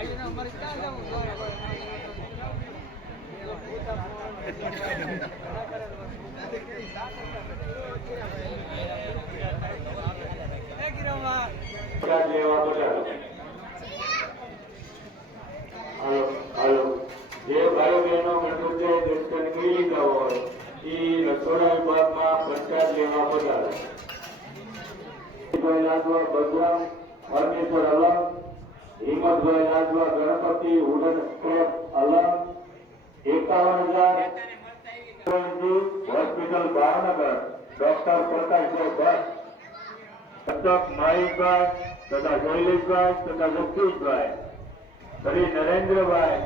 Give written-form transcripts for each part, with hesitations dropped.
જે ભાઈઓ બહેનો ગણપતિ દર્શન કરી લીધા હોય એ રસોડા વિભાગમાં પંચાયત લેવા પધારે. લાદવા બજરંગ પરમેશ્વર અલગ, હિંમતભાઈ લાદવા ગણપતિ વુડન સ્ક્રેપ અલગ, 51,000 હોસ્પિટલ ભાવનગર ડોક્ટર પ્રકાશભાઈ ભટ્ટ, અશોક મહેશભાઈ તથા શૈલેષભાઈ તથા જગદીશભાઈ, શ્રી નરેન્દ્રભાઈ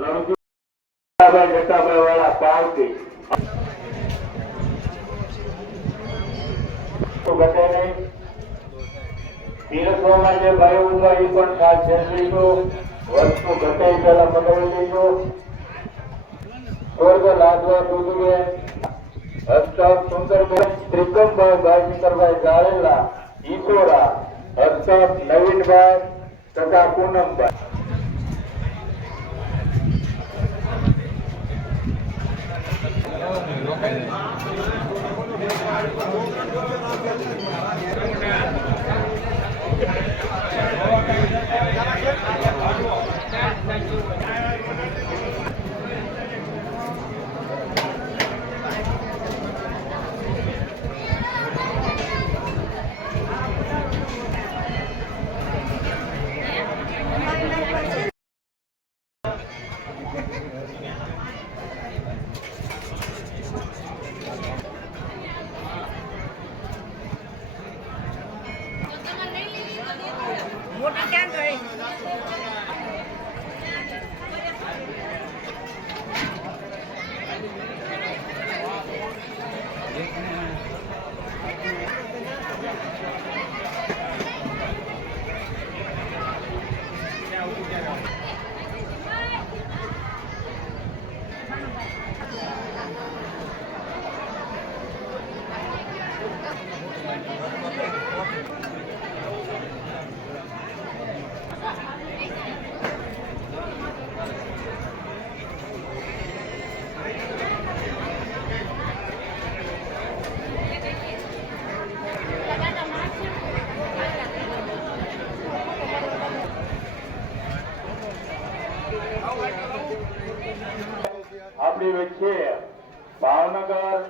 લવજીભાઈ જટાભાઈ વાળા પાવતી ઘટે નહીં. પીરસવામાં જે ભાઈઓ ઉભા એ પણ ખાસ ધ્યાન લીધો. વસ્તુ ઘટાઈ પેલા પકડી લીધો. સ્વર્ગ લાદવા દૂધવે હસ્તક સુંદરભાઈ ત્રિકમભાઈ ભાઈશંકરભાઈ જાળેલા ઈસોરા, હસ્તક નવીનભાઈ તથા પૂનમભાઈ. મોટી ક્યાં ગઈ? આપણી વચ્ચે ભાવનગર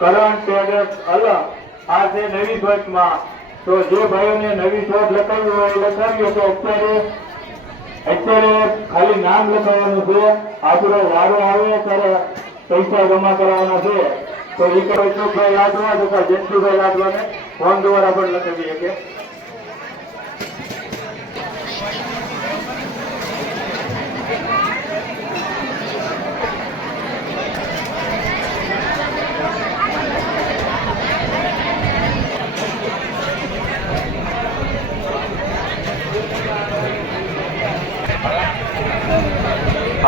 કરંટ પ્રોડક્ટ અલગ આ છે નવી શોધમાં. તો જે ભાઈઓને નવી શોધ લખાવી હોય લખાવીએ તો અત્યારે ખાલી નામ લખાવવાનું છે. આપણો વારો આવે ત્યારે પૈસા જમા કરવાના છે. તો એ અશોકભાઈ લાદવા તથા જયંતિભાઈ લાદવાને ફોન દ્વારા પણ લખાવી શકે.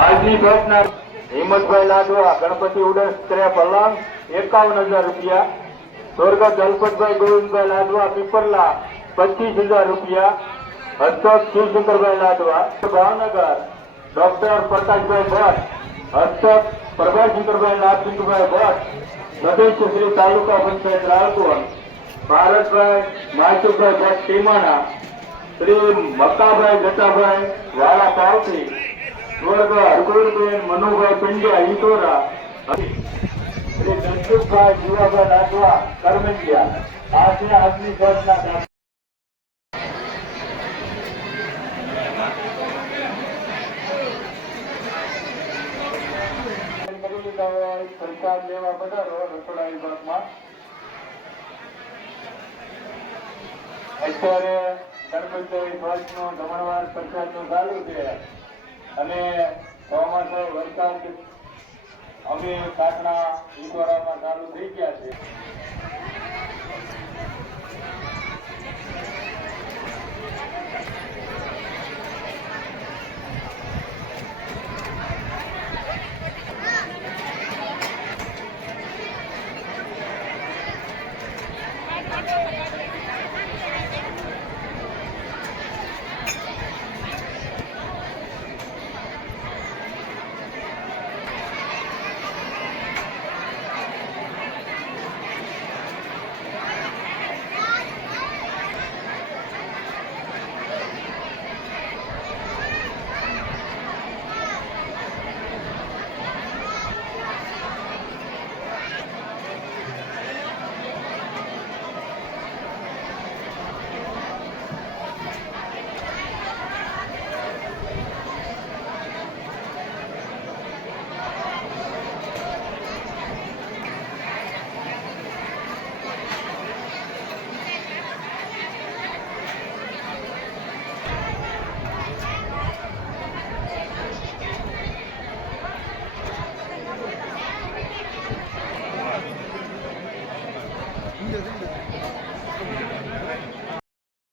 આજની ઘટના હિંમતભાઈ લાદવા ગણપતિ ઉડન સ્ક્રેપ અલંગ 51,000 રૂપિયા. સ્વર્ગસ્થ દલપતભાઈ ગોવિંદભાઈ લાદવા પીપરલા 25,000 રૂપિયા. હસ્તક શિવશંકરભાઈ લાદવા ભાવનગર ડોક્ટર પ્રકાશભાઈ ભટ્ટ, હસ્તક પ્રભાશંકરભાઈ લાભસિંહભાઈ ભટ્ટ, સદસ્ય શ્રી તાલુકા પંચાયત રાળકોટ, ભારતભાઈ માસુભાઈ ભટ્ટ ટીમાણા, શ્રી મક્કાભાઈ જટાભાઈ વાળા પાવથી, સ્વર્ગ હરગોરબેન મનુભાઈ પંડ્યા ઈટોરા, શ્રી ધનસુખભાઈ જીવાભાઈ લાદવા કરમંડિયા. આ છે આજની ઘટના. આવતા હોય પ્રસાદ લેવા પધારો રસોડા વિભાગમાં. અત્યારે ગણપતિ ધ્વજનું જમણવાર પ્રસાદનું ચાલુ છે અને ચોમાસો વરસાદ અમે કાકડા ઈકોરામાં ચાલુ થઈ ગયા છે.